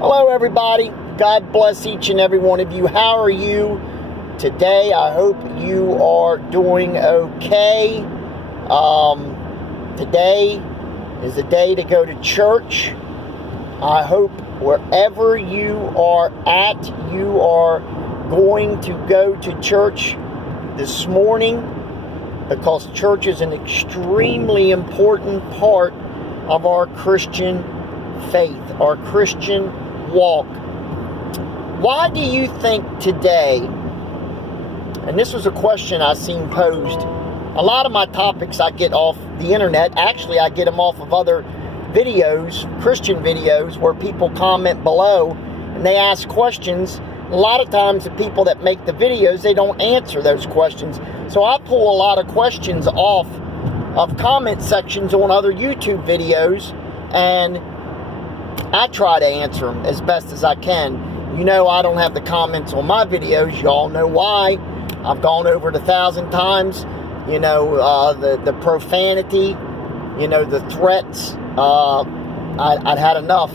Hello everybody, God bless each and every one of you. How are you today? I hope you are doing okay. Today is the day to go to church. I hope wherever you are at, you are going to go to church this morning, because church is an extremely important part of our Christian faith, our Christian walk. Why do you think today, and this was a question I seen posed, a lot of my topics I get off the internet. Actually, I get them off of other videos, Christian videos, where people comment below and they ask questions. A lot of times the people that make the videos, they don't answer those questions. So I pull a lot of questions off of comment sections on other YouTube videos, and I try to answer them as best as I can. You know, I don't have the comments on my videos. Y'all know why. I've gone over it 1,000 times. You know, the profanity, you know, the threats. I'd had enough.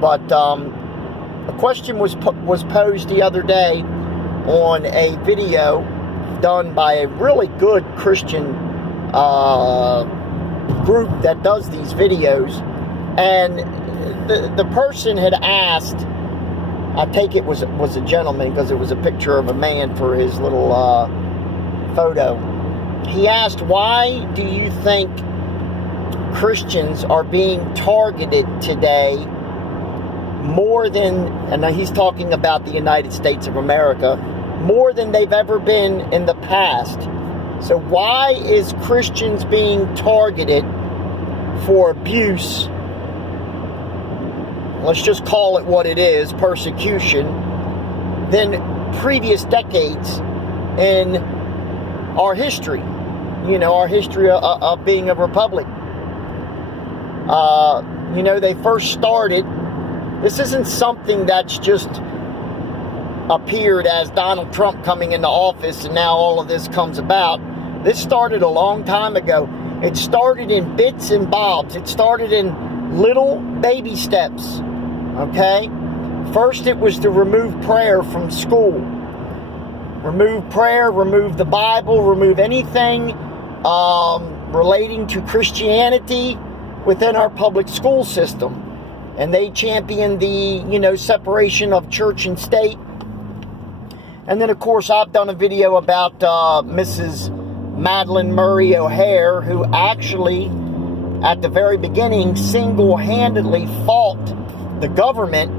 But a question was posed the other day on a video done by a really good Christian group that does these videos, and the person had asked, I take it was a gentleman, because it was a picture of a man for his little photo. He asked, why do you think Christians are being targeted today more than, and he's talking about the United States of America, more than they've ever been in the past? So why is Christians being targeted for abuse? Let's just call it what it is, persecution, than previous decades in our history. You know, our history of being a republic. You know, they first started, this isn't something that's just appeared as Donald Trump coming into office and now all of this comes about. This started a long time ago. It started in bits and bobs. It started in little baby steps. Okay? First, it was to remove prayer from school. Remove prayer, remove the Bible, remove anything relating to Christianity within our public school system. And they championed the, you know, separation of church and state. And then, of course, I've done a video about Mrs. Madalyn Murray O'Hair, who actually, at the very beginning, single-handedly fought the government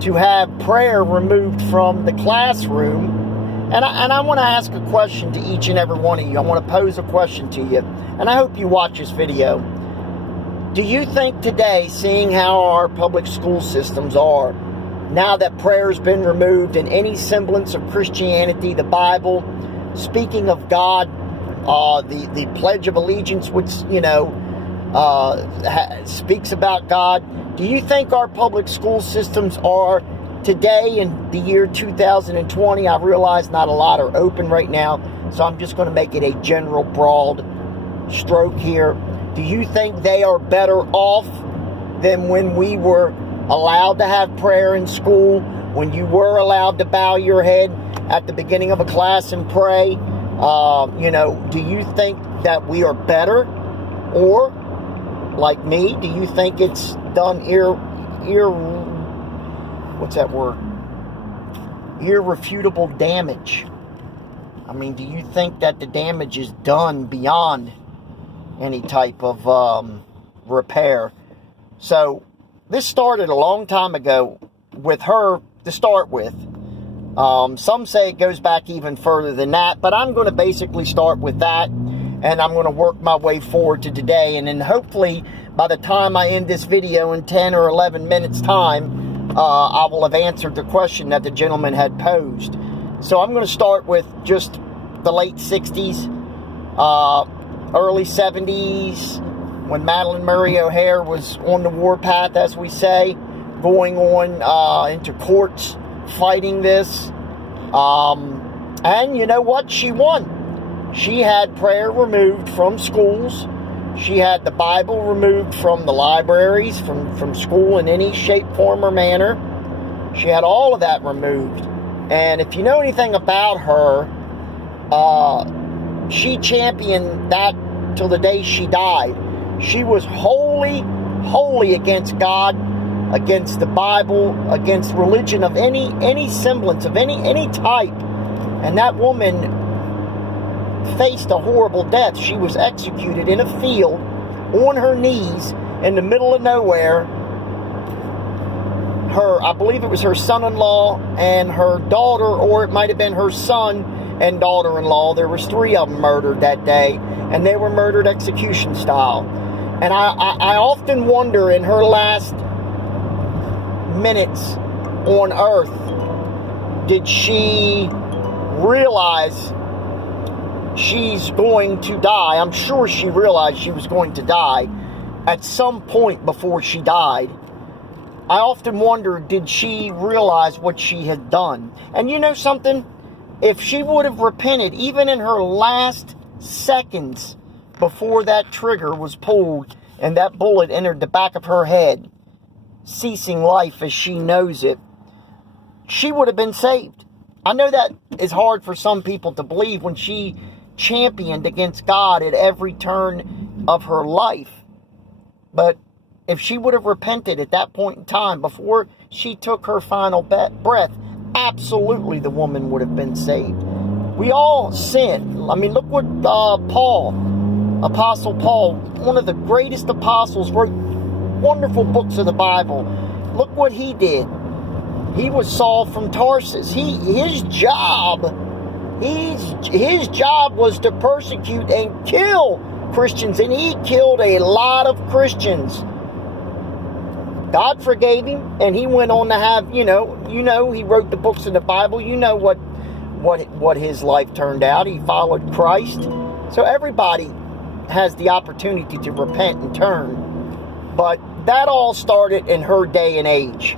to have prayer removed from the classroom. And I want to ask a question to each and every one of you. I want to pose a question to you, and I hope you watch this video. Do you think today, seeing how our public school systems are, now that prayer's been removed and any semblance of Christianity, the Bible, speaking of God, the Pledge of Allegiance, which, you know, speaks about God, do you think our public school systems are today in the year 2020? I realize not a lot are open right now, so I'm just going to make it a general broad stroke here. Do you think they are better off than when we were allowed to have prayer in school, when you were allowed to bow your head at the beginning of a class and pray? You know, do you think that we are better? Or, like me, do you think it's done what's that word? Irrefutable damage. I mean, do you think that the damage is done beyond any type of repair? So, this started a long time ago with her to start with. Some say it goes back even further than that, but I'm going to basically start with that, and I'm going to work my way forward to today, and then hopefully by the time I end this video in 10 or 11 minutes time, I will have answered the question that the gentleman had posed. So I'm going to start with just the late 60s, early 70s, when Madalyn Murray O'Hair was on the warpath, as we say, going on into courts, fighting this. And you know what? She won. She had prayer removed from schools. She had the Bible removed from the libraries, from school in any shape, form, or manner. She had all of that removed. And if you know anything about her, she championed that till the day she died. She was wholly against God, against the Bible, against religion of any semblance, of any type. And that woman faced a horrible death. She was executed in a field on her knees in the middle of nowhere. I believe it was her son-in-law and her daughter, or it might have been her son and daughter-in-law. There was 3 of them murdered that day, and they were murdered execution style. And I often wonder, in her last minutes on earth, did she realize she's going to die? I'm sure she realized she was going to die at some point before she died. I often wonder, did she realize what she had done? And you know something? If she would have repented, even in her last seconds before that trigger was pulled and that bullet entered the back of her head, ceasing life as she knows it, she would have been saved. I know that is hard for some people to believe when she championed against God at every turn of her life. But if she would have repented at that point in time, before she took her final breath, absolutely the woman would have been saved. We all sin. I mean, look what Apostle Paul, one of the greatest apostles, wrote wonderful books of the Bible. Look what he did. He was Saul from Tarsus. His job was to persecute and kill Christians, and he killed a lot of Christians. God forgave him, and he went on to have, he wrote the books of the Bible. You know what his life turned out. He followed Christ. So everybody has the opportunity to repent and turn. But that all started in her day and age.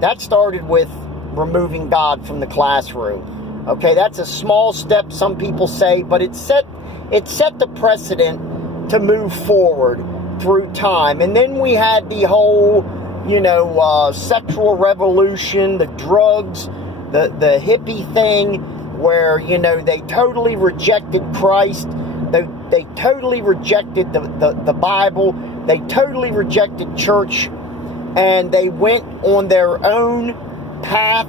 That started with removing God from the classroom. Okay, that's a small step, some people say, but it set the precedent to move forward through time. And then we had the whole sexual revolution, the drugs, the hippie thing, where, they totally rejected Christ. They totally rejected the Bible. They totally rejected church. And they went on their own path.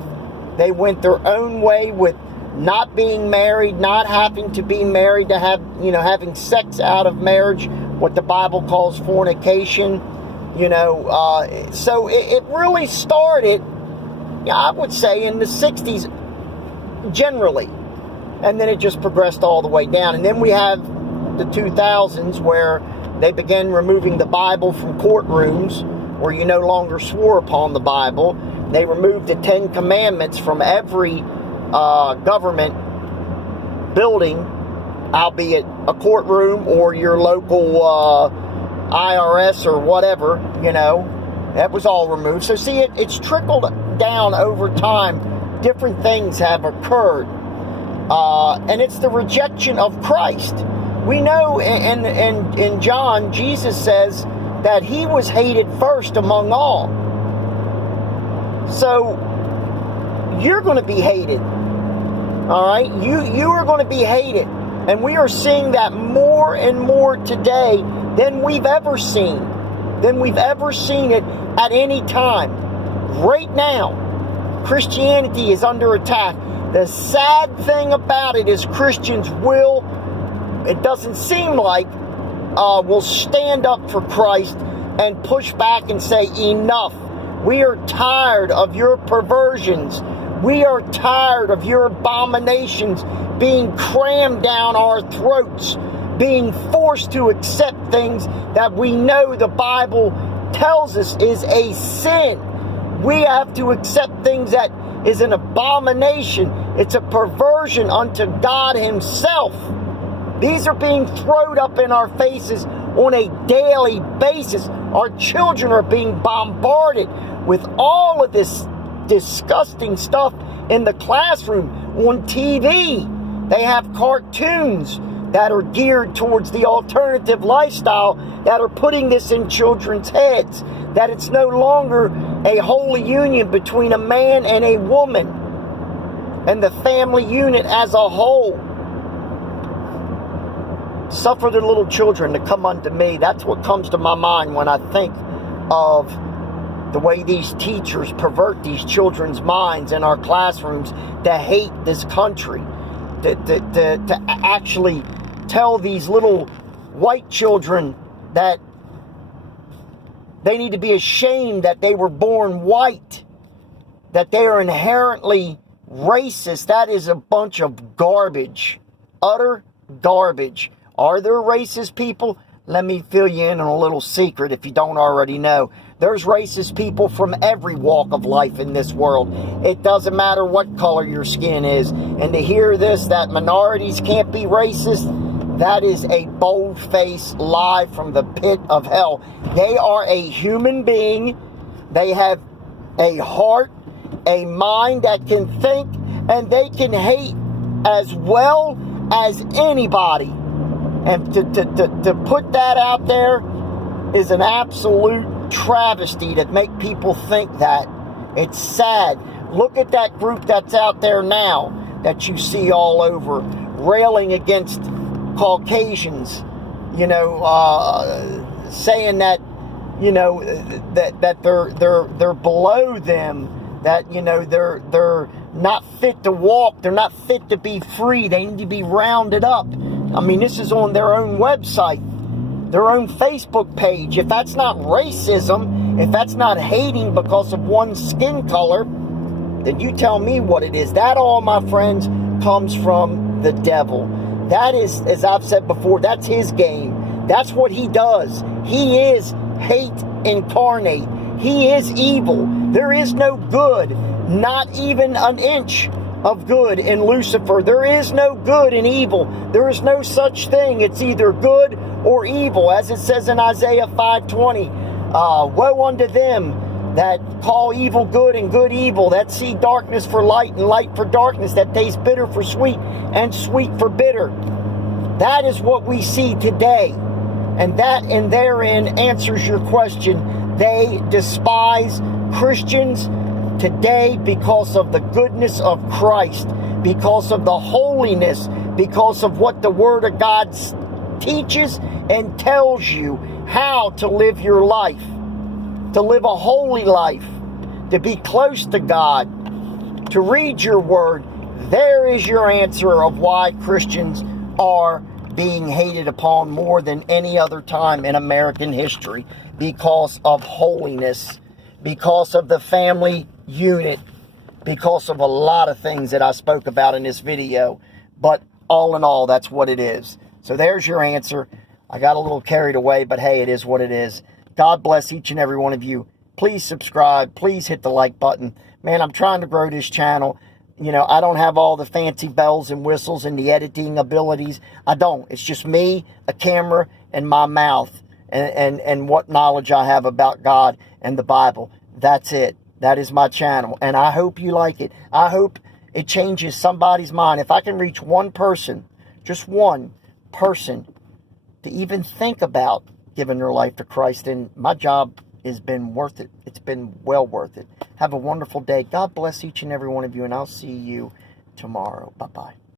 They went their own way with not being married, not having to be married, to have, having sex out of marriage, what the Bible calls fornication. So it really started, I would say, in the 60s generally. And then it just progressed all the way down. And then we have the 2000s, where they began removing the Bible from courtrooms, where you no longer swore upon the Bible. They removed the 10 Commandments from every government building, albeit a courtroom or your local IRS or whatever, that was all removed. So see, it's trickled down over time. Different things have occurred. And it's the rejection of Christ. We know in John, Jesus says that he was hated first among all. So you're going to be hated. All right? You are going to be hated. And we are seeing that more and more today than we've ever seen. Than we've ever seen it at any time. Right now, Christianity is under attack. The sad thing about it is Christians it doesn't seem like, will stand up for Christ and push back and say, enough. We are tired of your perversions. We are tired of your abominations being crammed down our throats, being forced to accept things that we know the Bible tells us is a sin. We have to accept things that is an abomination. It's a perversion unto God himself. These are being thrown up in our faces on a daily basis. Our children are being bombarded with all of this disgusting stuff in the classroom, on TV. They have cartoons that are geared towards the alternative lifestyle, that are putting this in children's heads, that it's no longer a holy union between a man and a woman, and the family unit as a whole. Suffer the little children to come unto me. That's what comes to my mind when I think of the way these teachers pervert these children's minds in our classrooms to hate this country, to actually tell these little white children that they need to be ashamed that they were born white, that they are inherently racist. That is a bunch of garbage, utter garbage. Are there racist people? Let me fill you in on a little secret if you don't already know. There's racist people from every walk of life in this world. It doesn't matter what color your skin is. And to hear this, that minorities can't be racist, that is a bold-faced lie from the pit of hell. They are a human being. They have a heart, a mind that can think, and they can hate as well as anybody. And to put that out there is an absolute travesty to make people think that. It's sad. Look at that group that's out there now that you see all over, railing against Caucasians, saying that, that they're below them, that, they're not fit to walk, they're not fit to be free, they need to be rounded up. I mean, this is on their own website, their own Facebook page. If that's not racism, if that's not hating because of one's skin color, then you tell me what it is. That, all my friends, comes from the devil. That is, as I've said before, that's his game. That's what he does. He is hate incarnate. He is evil. There is no good, not even an inch of good in Lucifer. There is no good in evil. There is no such thing. It's either good or evil. As it says in Isaiah 5:20, woe unto them that call evil good and good evil, that see darkness for light and light for darkness, that taste bitter for sweet and sweet for bitter. That is what we see today. And that and therein answers your question. They despise Christians today because of the goodness of Christ, because of the holiness, because of what the Word of God teaches and tells you how to live your life, to live a holy life, to be close to God, to read your Word. There is your answer of why Christians are being hated upon more than any other time in American history, because of holiness, because of the family unit, because of a lot of things that I spoke about in this video. But all in all, that's what it is. So there's your answer. I got a little carried away, but hey, it is what it is. God bless each and every one of you. Please subscribe. Please hit the like button. Man, I'm trying to grow this channel. I don't have all the fancy bells and whistles and the editing abilities. I don't. It's just me, a camera, and my mouth, and what knowledge I have about God and the Bible. That's it. That is my channel, and I hope you like it. I hope it changes somebody's mind. If I can reach one person, just one person, to even think about giving their life to Christ, then my job has been worth it. It's been well worth it. Have a wonderful day. God bless each and every one of you, and I'll see you tomorrow. Bye-bye.